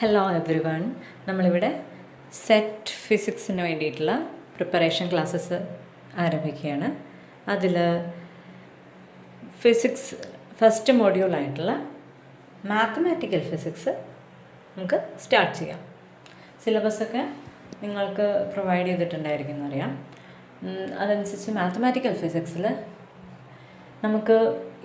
Hello every one. നമ്മളിവിടെ set ഫിസിക്സിന് വേണ്ടിയിട്ടുള്ള preparation classes ആരംഭിക്കുകയാണ്. അതിൽ ഫിസിക്സ് ഫസ്റ്റ് മോഡ്യൂളായിട്ടുള്ള മാത്തമാറ്റിക്കൽ ഫിസിക്സ് നമുക്ക് സ്റ്റാർട്ട് ചെയ്യാം. സിലബസൊക്കെ നിങ്ങൾക്ക് പ്രൊവൈഡ് ചെയ്തിട്ടുണ്ടായിരിക്കും എന്നറിയാം. അതനുസരിച്ച് മാത്തമാറ്റിക്കൽ ഫിസിക്സിൽ നമുക്ക്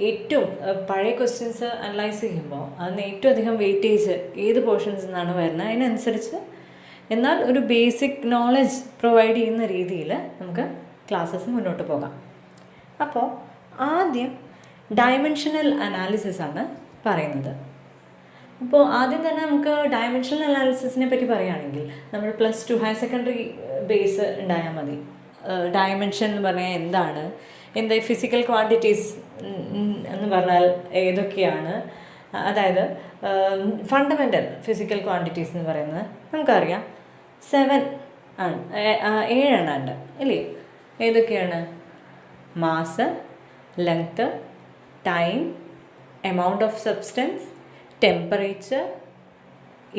ഏറ്റവും പഴയ ക്വസ്റ്റ്യൻസ് അനലൈസ് ചെയ്യുമ്പോൾ അതിന് ഏറ്റവും അധികം വെയിറ്റേജ് ഏത് പോർഷൻസിൽ നിന്നാണ് വരുന്നത് അതിനനുസരിച്ച് എന്നാൽ ഒരു ബേസിക് നോളജ് പ്രൊവൈഡ് ചെയ്യുന്ന രീതിയിൽ നമുക്ക് ക്ലാസ്സസ് മുന്നോട്ട് പോകാം. അപ്പോൾ ആദ്യം ഡയമെൻഷണൽ അനാലിസിസ് ആണ് പറയുന്നത്. അപ്പോൾ ആദ്യം തന്നെ നമുക്ക് ഡയമെൻഷണൽ അനാലിസിസിനെ പറ്റി പറയുകയാണെങ്കിൽ നമ്മൾ +2 ഹയർ സെക്കൻഡറി ബേസ് ഉണ്ടായാൽ മതി. ഡയമെൻഷൻ എന്ന് പറഞ്ഞാൽ എന്താണ്, എന്താ ഫിസിക്കൽ ക്വാണ്ടിറ്റീസ് എന്ന് പറഞ്ഞാൽ ഏതൊക്കെയാണ്, അതായത് ഫണ്ടമെൻ്റൽ ഫിസിക്കൽ ക്വാണ്ടിറ്റീസ് എന്ന് പറയുന്നത് നമുക്കറിയാം 7 ആണ്, 7 ഉണ്ട് അല്ലേ? ഏതൊക്കെയാണ്? Mass, length, time, amount of substance, temperature,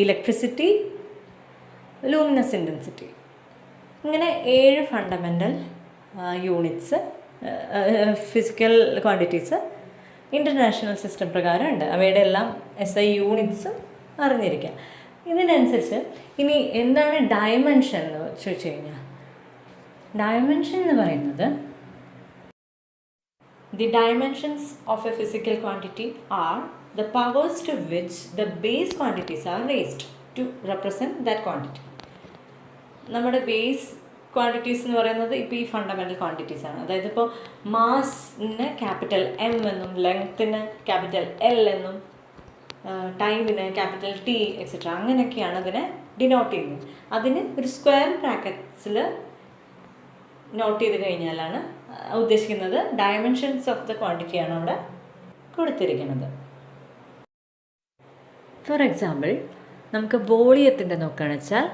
electricity, luminous intensity. ഇങ്ങനെ 7 fundamental units physical quantities international system പ്രകാരം ഉണ്ട്. അവയുടെ എല്ലാം SI യൂണിറ്റ്സും അറിഞ്ഞിരിക്കുക. ഇതിനനുസരിച്ച് ഇനി എന്താണ് ഡയമെൻഷൻ എന്ന് ചോദിച്ചു കഴിഞ്ഞാൽ, ഡയമെൻഷൻ എന്ന് പറയുന്നത് the dimensions of a physical quantity are the powers to which the base quantities are raised to represent that quantity. നമ്മുടെ ബേസ് ക്വാണ്ടിറ്റീസ് എന്ന് പറയുന്നത് ഇപ്പോൾ ഈ ഫണ്ടമെൻ്റൽ ക്വാണ്ടിറ്റീസ് ആണ്. അതായത് ഇപ്പോൾ മാസിന് M എന്നും, ലെങ്ത്തിന് L എന്നും, ടൈമിന് T എക്സെട്ര അങ്ങനെയൊക്കെയാണ് അതിനെ ഡിനോട്ട് ചെയ്യുന്നത്. അതിന് ഒരു സ്ക്വയർ ബ്രാക്കറ്റ്സിൽ നോട്ട് ചെയ്ത് കഴിഞ്ഞാലാണ് ഉദ്ദേശിക്കുന്നത് ഡയമെൻഷൻസ് ഓഫ് ദ ക്വാണ്ടിറ്റിയാണ് അവിടെ കൊടുത്തിരിക്കുന്നത്. ഫോർ എക്സാമ്പിൾ നമുക്ക് വോളിയത്തിൻ്റെ നോക്കുകയാണെന്ന് വെച്ചാൽ,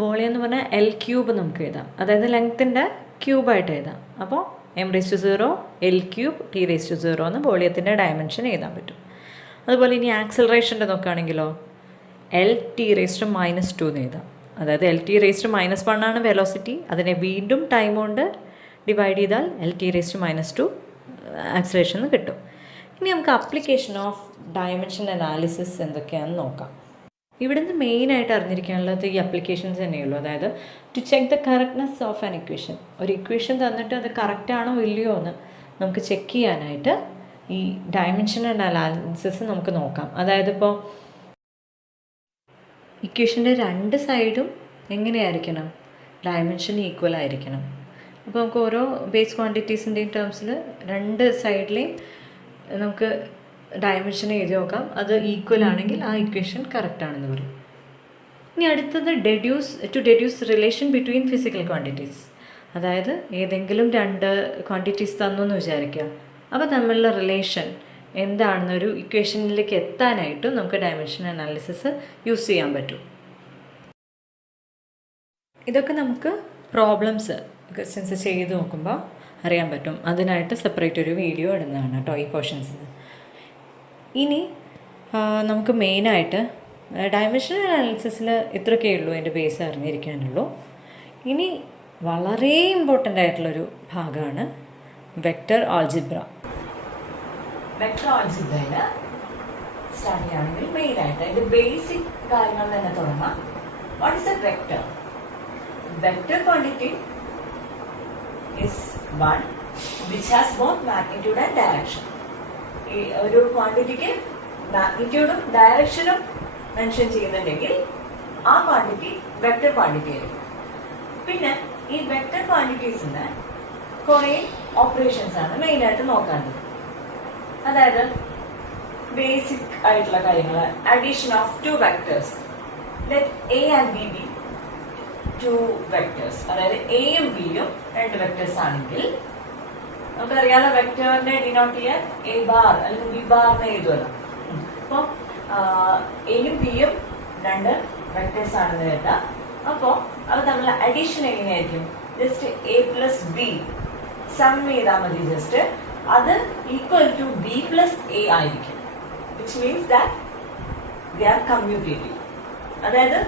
വോളിയം എന്ന് പറഞ്ഞാൽ L³ നമുക്ക് എഴുതാം. അതായത് ലെങ്ത്തിൻ്റെ ക്യൂബായിട്ട് എഴുതാം. അപ്പോൾ m⁻⁴ L³ T⁻⁴ എന്ന് വോളിയത്തിൻ്റെ ഡയമെൻഷൻ എഴുതാൻ പറ്റും. അതുപോലെ ഇനി ആക്സിലറേഷൻ്റെ നോക്കുകയാണെങ്കിലോ Lt⁻⁻² എന്ന് എഴുതാം. അതായത് Lt⁻⁻1 ആണ് വെലോസിറ്റി, അതിനെ വീണ്ടും ടൈം കൊണ്ട് ഡിവൈഡ് ചെയ്താൽ Lt⁻⁻² ആക്സിലറേഷൻ എന്ന് കിട്ടും. ഇനി നമുക്ക് അപ്ലിക്കേഷൻ ഓഫ് ഡയമെൻഷൻ അനാലിസിസ് എന്തൊക്കെയാണെന്ന് നോക്കാം. ഇവിടുന്ന് മെയിനായിട്ട് അറിഞ്ഞിരിക്കാനുള്ളത് ഈ അപ്ലിക്കേഷൻസ് തന്നെയുള്ളൂ. അതായത് to check the correctness of an equation. ഒരു ഇക്വേഷൻ തന്നിട്ട് അത് കറക്റ്റാണോ ഇല്ലയോ എന്ന് നമുക്ക് ചെക്ക് ചെയ്യാനായിട്ട് ഈ ഡയമെൻഷണൽ അനാലിസിസ് നമുക്ക് നോക്കാം. അതായത് ഇപ്പോൾ ഇക്വേഷൻ്റെ 2 സൈഡും എങ്ങനെയായിരിക്കണം? ഡയമെൻഷൻ ഈക്വൽ ആയിരിക്കണം. അപ്പോൾ നമുക്ക് ഓരോ ബേസ് ക്വാണ്ടിറ്റീസിൻ്റെയും ടേംസിൽ 2 സൈഡിലെയും നമുക്ക് ഡയമെൻഷൻ എഴുതി നോക്കാം. അത് ഈക്വൽ ആണെങ്കിൽ ആ ഇക്വേഷൻ കറക്റ്റ് ആണെന്ന് പറയും. ഇനി അടുത്തത് deduce relation between physical quantities. അതായത് ഏതെങ്കിലും 2 ക്വാണ്ടിറ്റീസ് തന്നു എന്ന് വിചാരിക്കുക. അപ്പോൾ തമ്മിലുള്ള റിലേഷൻ എന്താണെന്നൊരു ഇക്വേഷനിലേക്ക് എത്താനായിട്ടും നമുക്ക് ഡയമെൻഷൻ അനാലിസിസ് യൂസ് ചെയ്യാൻ പറ്റും. ഇതൊക്കെ നമുക്ക് പ്രോബ്ലംസ് ക്വസ്റ്റ്യൻസ് ചെയ്ത് നോക്കുമ്പോൾ അറിയാൻ പറ്റും. അതിനായിട്ട് സെപ്പറേറ്റ് ഒരു വീഡിയോ ഇടുന്നതാണ് കേട്ടോ ഈ പോർഷൻസിന്. ഇനി നമുക്ക് മെയിനായിട്ട് ഡയമെൻഷണൽ അനാലിസിസിൽ ഇത്രയൊക്കെ ഉള്ളൂ അതിൻ്റെ ബേസ് അറിഞ്ഞിരിക്കാനുള്ളൂ. ഇനി വളരെ ഇമ്പോർട്ടൻ്റ് ആയിട്ടുള്ളൊരു ഭാഗമാണ് വെക്റ്റർ ആൾജിബ്ര. വെക്റ്റർ ആൾജിബ്രയിൽ സ്റ്റാർട്ട് ചെയ്യുകയാണെങ്കിൽ മെയിനായിട്ട് അതിൻ്റെ ബേസിക് കാര്യങ്ങൾ തന്നെ തുടങ്ങാം. What is A vector? Vector quantity is one which has both magnitude and direction. ഈ ഒരു ക്വാണ്ടിറ്റിക്ക് മാഗ്നിറ്റ്യൂഡും ഡയറക്ഷനും മെൻഷൻ ചെയ്യുന്നുണ്ടെങ്കിൽ ആ ക്വാണ്ടിറ്റി വെക്റ്റർ ക്വാണ്ടിറ്റി ആയിരിക്കും. പിന്നെ ഈ വെക്റ്റർ ക്വാണ്ടിറ്റീസിന് കുറേ ഓപ്പറേഷൻസ് ആണ് മെയിനായിട്ട് നോക്കാറുള്ളത്. അതായത് ബേസിക് ആയിട്ടുള്ള കാര്യങ്ങൾ, addition of 2 vectors. Let A and B be 2 vectors. അതായത് എയും ബിയും 2 വെക്ടേഴ്സ് ആണെങ്കിൽ നമുക്കറിയാലോ വെക്ടറിനെ ഡിനോട്ട് ചെയ്യാൻ A ബാർ അല്ലെങ്കിൽ B ബാറിനെ എഴുതുമല്ലോ. അപ്പോൾ എയും ബിയും 2 വെക്ടേഴ്സ് ആണെന്ന് കേട്ടാൽ അപ്പോൾ അത് തമ്മിലുള്ള അഡീഷൻ എങ്ങനെയായിരിക്കും? ജസ്റ്റ് A+B സം ചെയ്താൽ മതി. ജസ്റ്റ് അത് ഈക്വൽ ടു B+A ആയിരിക്കും. which means that they are commutative. അതായത്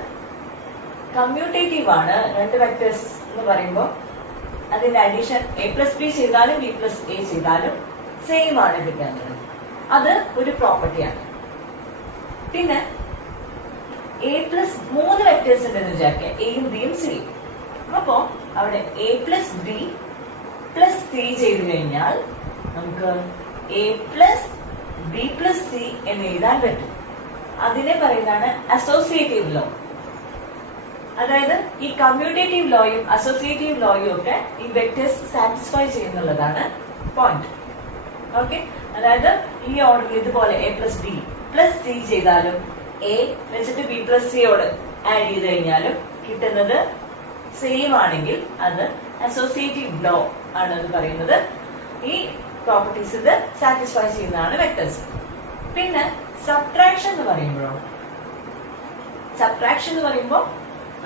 കമ്മ്യൂട്ടേറ്റീവ് ആണ് രണ്ട് വെക്ടേഴ്സ് എന്ന് പറയുമ്പോൾ അതിന്റെ അഡീഷൻ എ പ്ലസ് ബി ചെയ്താലും ബി പ്ലസ് എ ചെയ്താലും സെയിം ആണ് കിട്ടുന്നത്. അത് ഒരു പ്രോപ്പർട്ടിയാണ്. പിന്നെ എ പ്ലസ് 3 വെക്ടേഴ്സ് ഉണ്ടെന്ന് വിചാരിക്കുക, എയും ബിയും സിയും. അപ്പോ അവിടെ A plus B plus C ചെയ്തു കഴിഞ്ഞാൽ നമുക്ക് A plus B plus C എന്ന് എഴുതാൻ പറ്റും. അതിനെ പറയുന്നതാണ് അസോസിയേറ്റീവ് ലോ. അതായത് ഈ കമ്മ്യൂട്ടേറ്റീവ് ലോയും അസോസിയേറ്റീവ് ലോയും ഒക്കെ ഈ വെക്ടേഴ്സ് സാറ്റിസ്ഫൈ ചെയ്യുന്നുള്ളതാണ് പോയിന്റ്. ഓക്കെ, അതായത് ഈ ഓർഡറിൽ ഇതുപോലെ A plus B plus C ചെയ്താലും എ വെച്ചിട്ട് ബി പ്ലസ് സിയോട് ആഡ് ചെയ്ത് കഴിഞ്ഞാലും കിട്ടുന്നത് സെയിം ആണെങ്കിൽ അത് അസോസിയേറ്റീവ് ലോ ആണ് എന്ന് പറയുന്നത്. ഈ പ്രോപ്പർട്ടീസ് ഇത് സാറ്റിസ്ഫൈ ചെയ്യുന്നതാണ് വെക്ടേഴ്സ്. പിന്നെ സബ്ട്രാക്ഷൻ എന്ന് പറയുമ്പോഴോ, സബ്ട്രാക്ഷൻ എന്ന് പറയുമ്പോൾ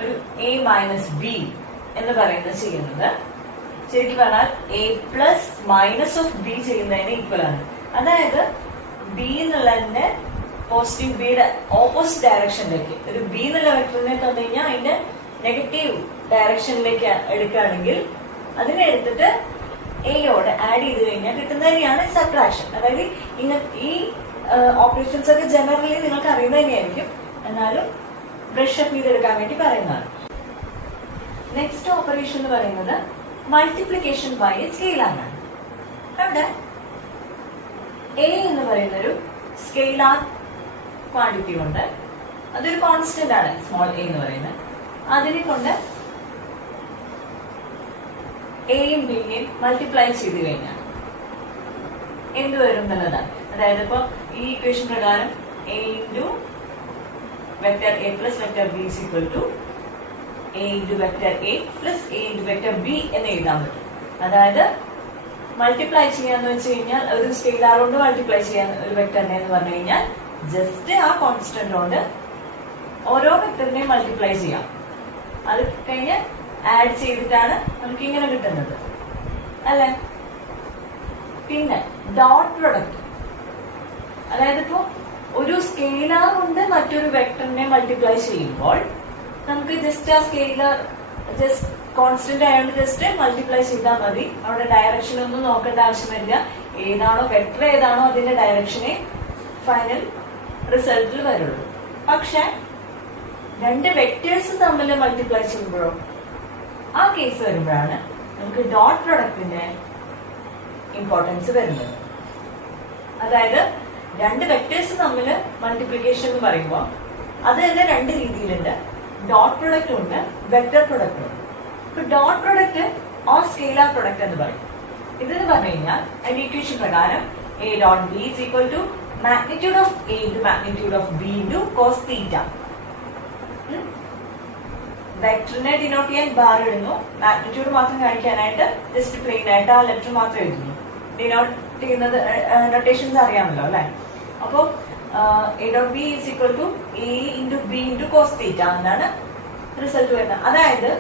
ഒരു എ മൈനസ് ബി എന്ന് പറയുന്നത് ചെയ്യുന്നത് ശരിക്കും പറഞ്ഞാൽ A plus minus of B ചെയ്യുന്നതിന് ഈക്വൽ ആണ്. അതായത് ബി എന്നുള്ളതിന്റെ പോസിറ്റീവ് ബിയുടെ ഓപ്പോസിറ്റ് ഡയറക്ഷനിലേക്ക് ഒരു ബി എന്നുള്ള വെക്ടറിനെ തന്നു കഴിഞ്ഞാൽ അതിന്റെ നെഗറ്റീവ് ഡയറക്ഷനിലേക്ക് എടുക്കുകയാണെങ്കിൽ അതിനെ എടുത്തിട്ട് എയോട് ആഡ് ചെയ്ത് കഴിഞ്ഞാൽ കിട്ടുന്നതിനെയാണ് സബ്ട്രാക്ഷൻ. അതായത് ഈ ഓപ്പറേഷൻസ് ഒക്കെ ജനറലി നിങ്ങൾക്ക് അറിയുന്നത് തന്നെയായിരിക്കും, എന്നാലും ബ്രഷ് അപ്പ് ചെയ്തെടുക്കാൻ വേണ്ടി പറയുന്നതാണ്. നെക്സ്റ്റ് ഓപ്പറേഷൻ എന്ന് പറയുന്നത് മൾട്ടിപ്ലിക്കേഷൻ ബൈ എ സ്കെയിലാർ ആണ്. അവിടെ എ എന്ന് പറയുന്ന ഒരു സ്കെയിലാർ ക്വാണ്ടിറ്റി ഉണ്ട്, അതൊരു കോൺസ്റ്റന്റ് ആണ് സ്മോൾ എ എന്ന് പറയുന്നത്. അതിനെ കൊണ്ട് എയും ബിയും മൾട്ടിപ്ലൈ ചെയ്ത് കഴിഞ്ഞാൽ എന്ത് വരും എന്നുള്ളതാണ്. അതായത് ഇപ്പൊ ഈ ഇക്വേഷൻ പ്രകാരം A into vector A plus vector B is equal to A into vector A plus A into vector B എന്ന് എഴുതാൻ പറ്റും. അതായത് മൾട്ടിപ്ലൈ ചെയ്യാന്ന് വെച്ച് കഴിഞ്ഞാൽ ഒരു സ്കെയിലാർ കൊണ്ട് മൾട്ടിപ്ലൈ ചെയ്യാൻ ഒരു വെക്ടറിനെ എന്ന് പറഞ്ഞു കഴിഞ്ഞാൽ ജസ്റ്റ് ആ കോൺസ്റ്റന്റ് കൊണ്ട് ഓരോ വെക്ടറിനെയും മൾട്ടിപ്ലൈ ചെയ്യാം. അത് കഴിഞ്ഞ് ആഡ് ചെയ്തിട്ടാണ് നമുക്ക് ഇങ്ങനെ കിട്ടുന്നത് അല്ലെ. പിന്നെ ഡോട്ട് പ്രൊഡക്റ്റ്, അതായത് ഇപ്പോ ഒരു സ്കെയിലാർ കൊണ്ട് മറ്റൊരു വെക്ടറിനെ മൾട്ടിപ്ലൈ ചെയ്യുമ്പോൾ നമുക്ക് ജസ്റ്റ് ആ സ്കെയിലാർ ജസ്റ്റ് കോൺസ്റ്റന്റ് ആയതുകൊണ്ട് ജസ്റ്റ് മൾട്ടിപ്ലൈ ചെയ്താൽ മതി. അവിടെ ഡയറക്ഷൻ ഒന്നും നോക്കേണ്ട ആവശ്യം വരില്ല. ഏതാണോ വെക്ടർ ഏതാണോ അതിന്റെ ഡയറക്ഷനെ ഫൈനൽ റിസൾട്ടിൽ വരുള്ളൂ. പക്ഷെ രണ്ട് വെക്ടേഴ്സ് തമ്മിൽ മൾട്ടിപ്ലൈ ചെയ്യുമ്പോഴോ ആ കേസ് വരുമ്പോഴാണ് നമുക്ക് ഡോട്ട് പ്രൊഡക്റ്റിന്റെ ഇമ്പോർട്ടൻസ് വരുന്നത്. അതായത് രണ്ട് വെക്ടേഴ്സ് തമ്മിൽ മൾട്ടിപ്ലിക്കേഷൻ എന്ന് പറയുമ്പോൾ അത് തന്നെ രണ്ട് രീതിയിലുണ്ട്. ഡോട്ട് പ്രൊഡക്റ്റ് ഉണ്ട്, വെക്ടർ പ്രൊഡക്റ്റ് ഉണ്ട്. ഇപ്പൊ dot product or scalar product എന്ന് പറയും. ഇതെന്ന് പറഞ്ഞു കഴിഞ്ഞാൽ അതിന്റെ ഇക്വേഷൻ പ്രകാരം A dot B is equal to magnitude of A into magnitude of B into cos theta. വെക്ടറിനെ ഡിനോട്ട് ചെയ്യാൻ ബാർ ഇടുന്നു, മാഗ്നിറ്റ്യൂഡ് മാത്രം കാണിക്കാനായിട്ട് ജസ്റ്റ് പ്ലെയിൻ ആയിട്ട് ആ ലെറ്റർ മാത്രം എഴുതുന്നു. ഡിനോട്ട് ചെയ്യുന്നത് നൊട്ടേഷൻസ് അറിയാമല്ലോ അല്ലെ. അപ്പോ A dot B is equal to A into B into cos theta എന്നാണ് റിസൾട്ട് വരുന്നത്. അതായത്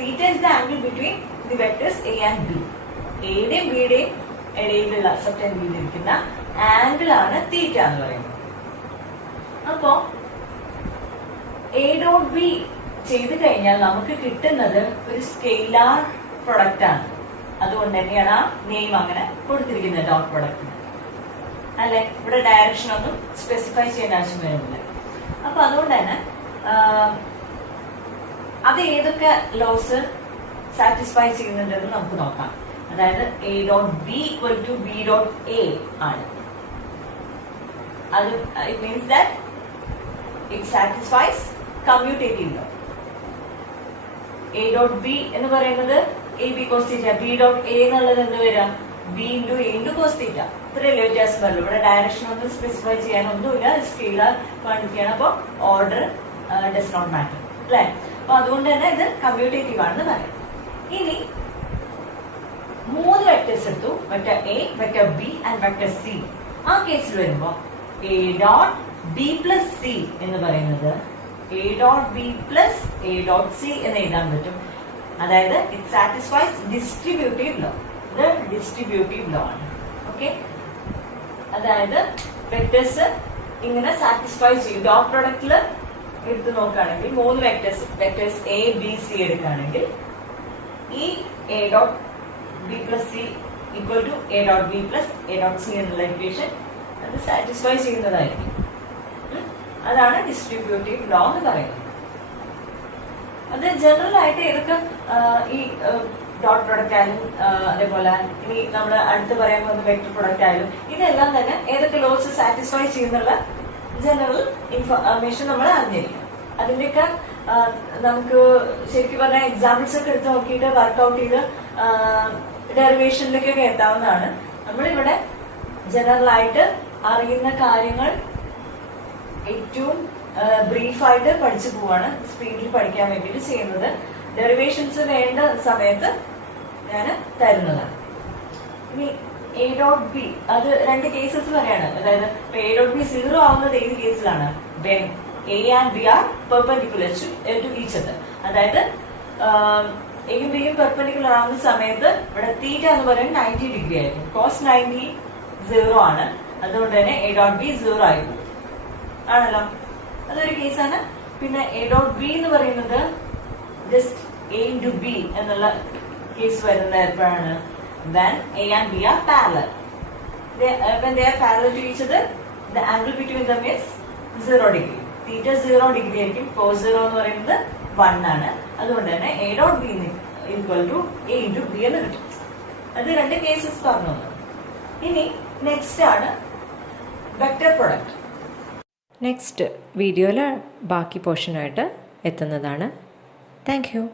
theta is the angle between the vectors A and B. എയുടെയും ബിയുടെയും ഇടയിലുള്ള സബ്ടെൻഡിലിരിക്കുന്ന ആംഗിൾ ആണ് തീറ്റ എന്ന് പറയുന്നത്. അപ്പോ എ ഡോട്ട് ബി ചെയ്ത് കഴിഞ്ഞാൽ നമുക്ക് കിട്ടുന്നത് ഒരു സ്കെയിലാർ പ്രൊഡക്റ്റ് ആണ്. അതുകൊണ്ട് തന്നെയാണ് ആ നെയിം അങ്ങനെ കൊടുത്തിരിക്കുന്നത് ഡോട്ട് പ്രൊഡക്റ്റ് അല്ലെ. ഇവിടെ ഡയറക്ഷൻ ഒന്നും സ്പെസിഫൈ ചെയ്യേണ്ട ആവശ്യം വരുന്നില്ല. അപ്പൊ അതുകൊണ്ട് തന്നെ അത് ഏതൊക്കെ ലോസ് സാറ്റിസ്ഫൈ ചെയ്യുന്നുണ്ടെന്ന് നമുക്ക് നോക്കാം. അതായത് A dot B equal to B dot A ആണ്. അത് it means that it satisfies commutative law. A dot B എന്ന് പറയുന്നത് A B cos theta, B dot A എന്നുള്ളത് എന്ത് വരാം B into A into cos theta. ഇത്രയല്ലേ വ്യത്യാസം വരുള്ളൂ. ഇവിടെ ഡയറക്ഷൻ ഒന്നും സ്പെസിഫൈ ചെയ്യാനൊന്നുമില്ല, സ്കെയിലാർ ക്വാണ്ടിറ്റിയാണ്. അപ്പോൾ ഓർഡർ ഡസ് നോട്ട് മാറ്റർ അല്ലെ. അപ്പൊ അതുകൊണ്ട് തന്നെ ഇത് കമ്മ്യൂട്ടേറ്റീവ് ആണെന്ന് പറയാം. ഇനി 3 വെക്ടേഴ്സ് എടുത്തു, vector A, vector B and vector C. ആ കേസിൽ വരുമ്പോ A dot B plus C എന്ന് പറയുന്നത് A dot B plus A dot C എന്ന് എഴുതാൻ പറ്റും. അതായത് ഇറ്റ് സാറ്റിസ്ഫൈസ് ഡിസ്ട്രിബ്യൂട്ടീവ് ലോ. ഇത് ഡിസ്ട്രിബ്യൂട്ടീവ് ലോ ആണ്. ഓക്കെ, അതായത് വെക്ടേഴ്സ് ഇങ്ങനെ സാറ്റിസ്ഫൈ ചെയ്യും. ഡോട്ട് പ്രൊഡക്റ്റില് എടുത്ത് നോക്കുകയാണെങ്കിൽ 3 വെക്ടേഴ്സ് എ ബി സി എടുക്കുകയാണെങ്കിൽ ഈ A dot B plus C equal to A dot B plus A dot C എന്നുള്ള ഇക്വേഷൻ അത് സാറ്റിസ്ഫൈ ചെയ്യുന്നതായിരിക്കും. അതാണ് ഡിസ്ട്രിബ്യൂട്ടീവ് ലോ എന്ന് പറയുന്നത്. അത് ജനറൽ ആയിട്ട് ഏതൊക്കെ ഈ ഡോട്ട് പ്രൊഡക്റ്റ് ആയാലും അതേപോലെ ഇനി നമ്മൾ അടുത്ത് പറയാൻ പോകുന്ന വെക്ടർ പ്രൊഡക്റ്റ് ആയാലും ഇതെല്ലാം തന്നെ ഏതൊക്കെ ലോസ് സാറ്റിസ്ഫൈ ചെയ്യുന്നുള്ള ജനറൽ ഇൻഫർമേഷൻ നമ്മൾ അറിഞ്ഞിരിക്കും. അതിന്റെയൊക്കെ നമുക്ക് ശരിക്കും പറഞ്ഞാൽ എക്സാമ്പിൾസ് ഒക്കെ എടുത്ത് നോക്കിയിട്ട് വർക്ക്ഔട്ട് ചെയ്ത് ഡെറിവേഷനിലേക്കൊക്കെ എത്താവുന്നതാണ്. നമ്മളിവിടെ ജനറൽ ആയിട്ട് അറിയുന്ന കാര്യങ്ങൾ ഏറ്റവും ബ്രീഫായിട്ട് പഠിച്ചു പോവാണ്, സ്പീഡിൽ പഠിക്കാൻ വേണ്ടിയിട്ട് ചെയ്യുന്നത്. ഡെറിവേഷൻസ് വേണ്ട സമയത്ത് ഞാൻ തരുന്നതാണ്. ഇനി എ ഡോട്ട് ബി, അത് 2 കേസസ് പറയാണ്. അതായത് എ ഡോട്ട് ബി 0 ആവുന്നത് ഏത് കേസിലാണ്? When A and B are perpendicular to each other. അതായത് എയും ബിയും പെർപെൻഡിക്കുലർ ആവുന്ന സമയത്ത് ഇവിടെ തീറ്റ എന്ന് പറയുന്നത് 90 ഡിഗ്രി ആയിരിക്കും. കോസ് 90 0 ആണ്. അതുകൊണ്ട് തന്നെ എ ഡോട്ട് ബി 0 ആയിരിക്കും ആണല്ലോ. അതൊരു കേസാണ്. പിന്നെ എ ഡോട്ട് ബി എന്ന് പറയുന്നത് ജസ്റ്റ് എ ഇൻറ്റു ബി എന്നുള്ള കേസ് വരുന്നത് എപ്പോഴാണ്? when A and B are parallel. When they are parallel to each other, the angle between them is 0 degree. Theta 0 degree ആയിരിക്കും. cos 0 എന്ന് പറയുന്നത് 1 ആണ്. അതുകൊണ്ട് തന്നെ A dot B equal to A into B എന്ന് കിട്ടും. അത് 2 കേസസ് പറഞ്ഞു. ഇനി നെക്സ്റ്റ് ആണ് വെക്ടർ പ്രൊഡക്റ്റ്. നെക്സ്റ്റ് വീഡിയോയിൽ ബാക്കി പോർഷനായിട്ട് എത്തുന്നതാണ്. Thank you.